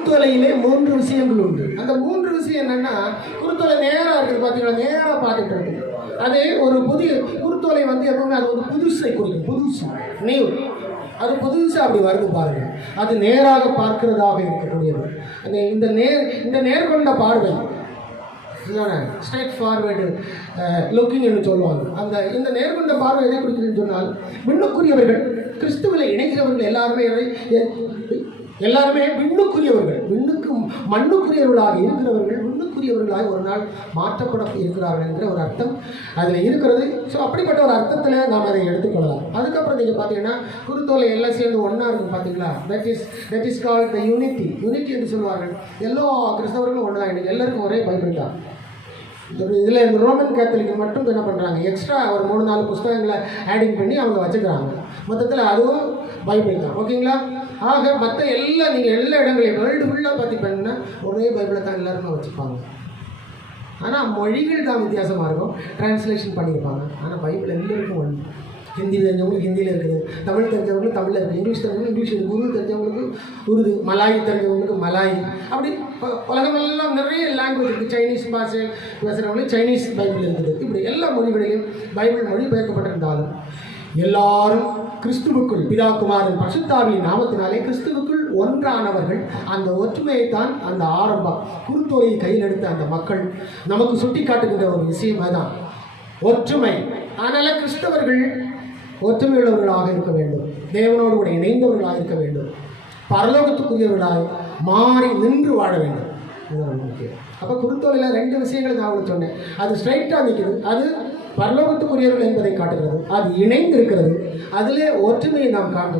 குருத்தோலையிலே மூன்று விஷயங்கள் உண்டு. அந்த மூன்று விஷயம் என்னன்னா குருத்தோலை நேராக இருக்குது பார்த்தீங்களா நேராக பார்த்துட்டு இருக்குது. அது ஒரு புதிய குருத்தோலை வந்து எப்பவுமே அது ஒரு புதுசை குறிக்கும் புதுசு நியூ அது புதுசாக அப்படி வருது பாருங்க. அது நேராக பார்க்கிறதாக இருக்கக்கூடியது. அந்த இந்த நேர் இந்த நேர்கொண்ட பார்வை ஸ்ட்ரைட் ஃபார்வேர்டு லுக்கிங் என்று சொல்லுவாங்க. அந்த இந்த நேர்கொண்ட பார்வை எதை குறிக்கிறதுன்னு சொன்னால் விண்ணுக்குரியவர்கள் கிறிஸ்துவில் இணைகிறவர்கள் எல்லாருமே எல்லாருமே விண்ணுக்குரியவர்கள். விண்ணுக்கு மண்ணுக்குரியவர்களாக இருக்கிறவர்கள் விண்ணுக்குரியவர்களாக ஒரு நாள் மாற்றப்பட இருக்கிறார்கள் என்கிற ஒரு அர்த்தம் அதில் இருக்கிறது. ஸோ அப்படிப்பட்ட ஒரு அர்த்தத்தில் நாம் அதை எடுத்துக்கொள்ளலாம் அதுக்கப்புறம் நீங்கள் பார்த்தீங்கன்னா குருத்தோலை எல்லாம் சேர்ந்து ஒன்றா இருக்கும் பார்த்தீங்களா? That is that is call the unity unity என்று சொல்வார்கள் எல்லா கிறிஸ்தவர்களும் ஒன்றா இன்னைக்கு எல்லாருக்கும் ஒரே பைபிள் தான். இதில் இந்த ரோமன் கேத்தலிக் மட்டும் என்ன பண்ணுறாங்க எக்ஸ்ட்ரா ஒரு மூணு நாலு புஸ்தகங்களை ஆடிங் பண்ணி அவங்க வச்சுக்கிறாங்க. மொத்தத்தில் அதுவும் பைபிள் தான். ஓகேங்களா? ஆக மற்ற எல்லா நீங்கள் எல்லா இடங்களையும் வேர்ல்டு ஃபுல்லாக பார்த்தீங்கன்னா ஒரே பைபிளை தான் எல்லாருமே வச்சுப்பாங்க. ஆனால் மொழிகள் தான் வித்தியாசமாக இருக்கும். டிரான்ஸ்லேஷன் பண்ணியிருப்பாங்க. ஆனால் பைபிள் எல்லாருக்கும் ஒன்று ஹிந்தி தெரிஞ்சவங்களுக்கு ஹிந்தியில் இருக்குது. தமிழ் தெரிஞ்சவங்களுக்கு தமிழில் இருக்குது. இங்கிலீஷ் தெரிஞ்சவங்களுக்கு இங்கிலீஷ் இருக்குது. உருது தெரிஞ்சவங்களுக்கு உருது. மலாய் தெரிஞ்சவங்களுக்கு மலாய். அப்படி ப- உலகமெல்லாம் நிறைய லாங்குவேஜ் இருக்குது சைனீஸ் பாஷை பேசுகிறவங்களுக்கு சைனீஸ் பைபிள் இருக்குது. இப்படி எல்லா மொழிகளிலும் பைபிள் மொழி பெயர்க்கப்பட்டிருந்தாலும் எல்லாரும் கிறிஸ்துவுக்குள் பிதா குமாரன் பசுத்தாவின் நாமத்தினாலே கிறிஸ்துவுக்குள் ஒன்றானவர்கள். அந்த ஒற்றுமையை தான் அந்த ஆரம்பம். குருத்தோலையை கையில் எடுத்த அந்த மக்கள் நமக்கு சுட்டி காட்டுகின்ற ஒரு விஷயம் அதுதான். ஒற்றுமை. அதனால கிறிஸ்தவர்கள் ஒற்றுமையுள்ளவர்களாக இருக்க வேண்டும். தேவனோடு கூட இணைந்தவர்களாக இருக்க வேண்டும். பரலோகத்துக்குரியவர்களாய் மாறி நின்று வாழ வேண்டும். இதுதான் முக்கியம். அப்போ குருத்தோலையில் ரெண்டு விஷயங்கள் நான் உங்களுக்கு சொன்னேன். அது ஸ்ட்ரைட்டாக நிற்குது அது பரலோகத்துக்குரியவர்கள் என்பதை காட்டுகிறது. அது இணைந்து இருக்கிறது அதிலே ஒற்றுமையை நாம் காண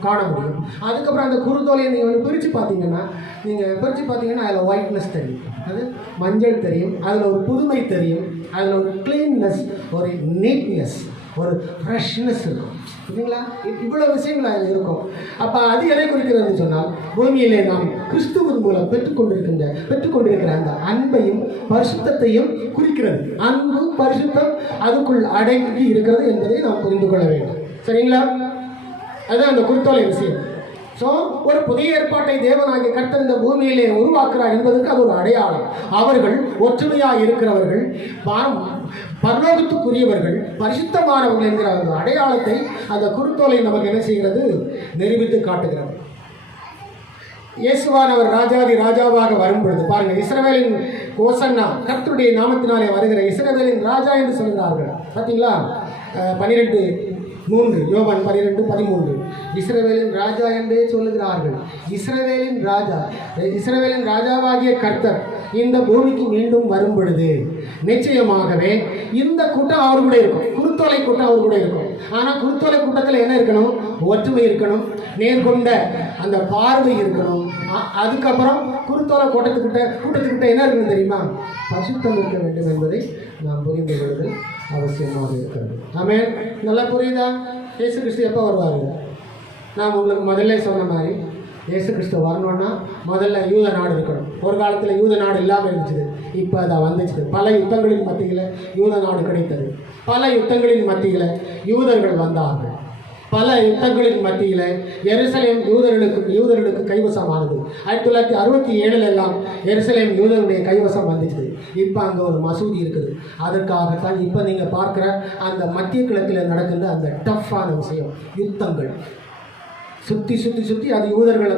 காண முடியும். அதுக்கப்புறம் அந்த குறுந்தோலையை நீங்கள் வந்து பிரித்து பார்த்தீங்கன்னா நீங்கள் பிரித்து பார்த்தீங்கன்னா அதில் ஒயிட்னஸ் தெரியும். அது மஞ்சள் தெரியும். அதில் ஒரு புதுமை தெரியும். அதில் ஒரு க்ளீன்னஸ் ஒரு நீட்னஸ் ஒரு ஃப்ரெஷ்னஸ் இருக்கும். சரிங்களா இவ்வளோ விஷயங்கள் அதில் இருக்கும். அப்போ அது எதை குறிக்கிறதுன்னு சொன்னால் பூமியிலே நாம் கிறிஸ்துவின் மூலம் பெற்றுக்கொண்டிருக்கின்ற பெற்றுக்கொண்டிருக்கிற அந்த அன்பையும் பரிசுத்தத்தையும் குறிக்கிறது. அன்பு பரிசுத்தம் அதுக்குள் அடங்கி இருக்கிறது என்பதை நாம் புரிந்து கொள்ள வேண்டும். சரிங்களா? அதுதான் அந்த குறித்தோலை விஷயம். ஸோ ஒரு புதிய ஏற்பாட்டை தேவனாகிய கர்த்தர் இந்த பூமியிலே உருவாக்குறார் என்பதற்கு அது ஒரு அடையாளம். அவர்கள் ஒற்றுமையாக இருக்கிறவர்கள் பாரம் பரலோகத்துக்குரியவர்கள் பரிசுத்தமானவர்கள் என்கிற அந்த அடையாளத்தை அந்த குருத்தோலை நமக்கு என்ன செய்கிறது? நிரூபித்து காட்டுகிறது. இயேசுவானவர் ராஜாதி ராஜாவாக வரும் பொழுது பாருங்க இஸ்ரவேலின் கோசன்னா கர்த்தருடைய நாமத்தினாலே வருகிற இஸ்ரவேலின் ராஜா என்று சொல்கிறார்கள். பார்த்தீங்களா? பன்னிரெண்டு மூன்று யோபன் பன்னிரெண்டு பதிமூன்று. இஸ்ரவேலின் ராஜா என்றே சொல்லுகிறார்கள். இஸ்ரவேலின் ராஜா இஸ்ரவேலின் ராஜாவாகிய கர்த்தர் இந்த பூமிக்கு மீண்டும் வரும் பொழுது நிச்சயமாகவே இந்த கூட்டம் அவர் கூட இருக்கும். குருத்தொலை கூட்டம் அவர் கூட இருக்கும். ஆனால் குருத்தொலை கூட்டத்தில் என்ன இருக்கணும்? ஒற்றுமை இருக்கணும். நேர்கொண்ட அந்த பார்வை இருக்கணும். அதுக்கப்புறம் குருத்தோலை கூட்டத்துக்கிட்ட கூட்டத்துக்கிட்ட என்ன இருக்கணும் தெரியுமா? பசுத்தம் இருக்க வேண்டும் என்பதை நாம் புரிந்து கொள்வது அவசியமாக இருக்கிறது. ஆமே நல்லா புரியுதா? இயேசு கிறிஸ்து எப்போ வருவார்கள் நான் உங்களுக்கு முதல்ல சொன்ன மாதிரி இயேசு கிறிஸ்து வரணும்னா முதல்ல யூத நாடு இருக்கணும். ஒரு காலத்தில் யூத நாடு இல்லாமல் இருந்துச்சு. இப்போ அதை வந்துச்சு. பல யுத்தங்களின் மத்தியில் யூத நாடு கிடைத்தது. பல யுத்தங்களின் மத்தியில் யூதர்கள் வந்தார்கள். பல யுத்தங்களின் மத்தியில் எருசலேம் யூதர்களுக்கு யூதர்களுக்கு கைவசமானது. ஆயிரத்தி தொள்ளாயிரத்தி அறுபத்தி ஏழில் எல்லாம் எருசலேம் யூதருடைய கைவசம் வந்துச்சு. இப்போ அங்கே ஒரு மசூதி இருக்குது. அதற்காகத்தான் இப்போ நீங்கள் பார்க்குற அந்த மத்திய கிழக்கில் நடக்கின்ற அந்த டஃப்பான விஷயம் யுத்தங்கள். சுற்றி சுற்றி சுற்றி அது யூதர்களை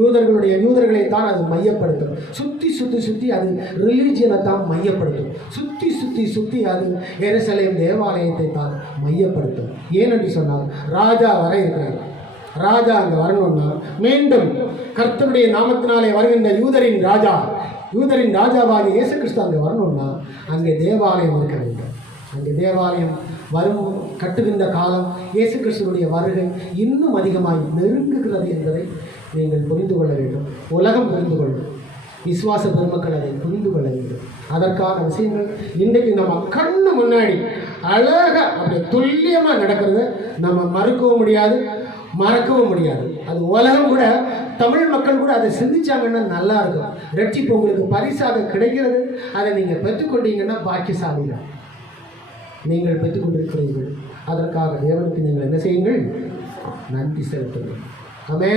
யூதர்களுடைய யூதர்களை தான் அது மையப்படுத்தும். சுற்றி சுற்றி சுற்றி அது ரிலீஜியனை தான் மையப்படுத்தும். சுற்றி சுற்றி சுற்றி அது எருசலேம் தேவாலயத்தை தான் மையப்படுத்தும். ஏனென்று சொன்னால் ராஜா வர இருக்கிறார். ராஜா அங்கே வரணும்னா மீண்டும் கர்த்தருடைய நாமத்தினாலே வருகின்ற யூதரின் ராஜா யூதரின் ராஜாவாகிய இயேசு கிறிஸ்து அங்கே வரணும்னா அங்கே தேவாலயம் இருக்க வேண்டும். அங்கே தேவாலயம் வரும் கட்டுகின்ற காலம் இயேசு கிறிஸ்துவனுடைய வருகை இன்னும் அதிகமாய் நெருங்குகிறது என்பதை நீங்கள் புரிந்து கொள்ள வேண்டும். உலகம் புரிந்து கொள்ளும். விசுவாச பெருமக்கள் அதை புரிந்து கொள்ள வேண்டும். அதற்கான விஷயங்கள் இன்றைக்கு நம்ம கண்ணு முன்னாடி அழகாக அப்படி துல்லியமாக நடக்கிறத. நம்ம மறுக்கவும் முடியாது மறக்கவும் முடியாது. அது உலகம் கூட தமிழ் மக்கள் கூட அதை சிந்திச்சாங்கன்னா நல்லா இருக்கும். ரட்சிப்பு உங்களுக்கு பரிசாக கிடைக்கிறது. அதை நீங்கள் பெற்றுக்கொண்டீங்கன்னா பாக்கியசாலிகள். நீங்கள் பெற்றுக்கொண்டிருக்கிறீர்கள். அதற்காக தேவனுக்கு நீங்கள் என்ன செய்யுங்கள்? நன்றி செலுத்துங்கள். அமே